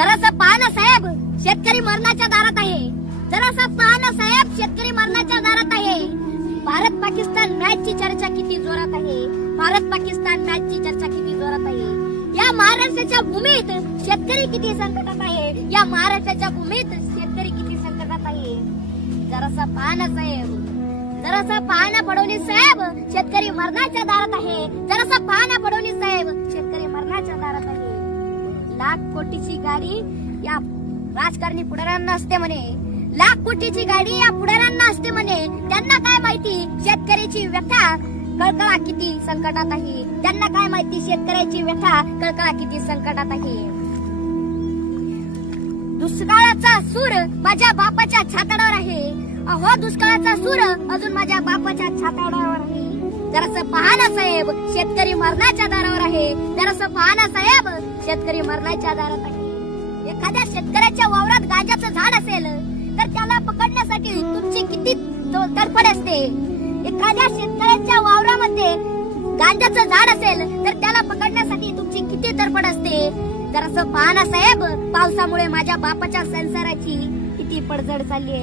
जरासा पहा ना साहेब, शेतकरी मरणाच्या दारात आहे. जरासा पहा ना साहेब, शेतकरी मरणाच्या दारात आहे. भारत पाकिस्तान मॅच ची चर्चा किती जोरात आहे. भारत पाकिस्तान मॅच ची चर्चा किती जोरात आहे. या महाराष्ट्राच्या भूमीत शेतकरी किती संकटात आहे. या महाराष्ट्राच्या भूमीत शेतकरी किती संकटात आहे. जरासा पहा ना साहेब, जरासा पहा ना फडणवीस साहेब, शेतकरी मरणाच्या दारात आहे. जरासा पहा ना फडणवीस साहेब, शेतकरी मरणाच्या दारात आहे. लाख कोटीची गाडी या राजकारणी पुढाऱ्यांना असते म्हणे. लाख कोटीची गाडी या पुढाऱ्यांना असते म्हणे. त्यांना काय माहिती शेतकऱ्याची व्यथा कळकळा किती संकटात आहे. त्यांना काय माहिती शेतकऱ्याची व्यथा कळकळा किती संकटात आहे. दुष्काळाचा सूर माझ्या बापाच्या छाताडावर आहे. अहो दुष्काळाचा सूर अजून माझ्या बापाच्या छाताडावर आहे. जरासं पहा ना साहेब, शेतकरी मरणाच्या दारावर आहे. जरासं पहा ना साहेब, शेतकरी मरणाच्या दारात आहे. एखाद्या शेतकऱ्याच्या वावरात गांजाचं झाड असेल तर त्याला पकडण्यासाठी तुमची किती तडफड असते. एखाद्या शेतकऱ्याच्या वावरामध्ये गांजाचं झाड असेल तर त्याला पकडण्यासाठी तुमची किती तडफड असते. जरासं पहा ना साहेब, पावसामुळे माझ्या बापाच्या संसाराची किती पडझड चालली आहे.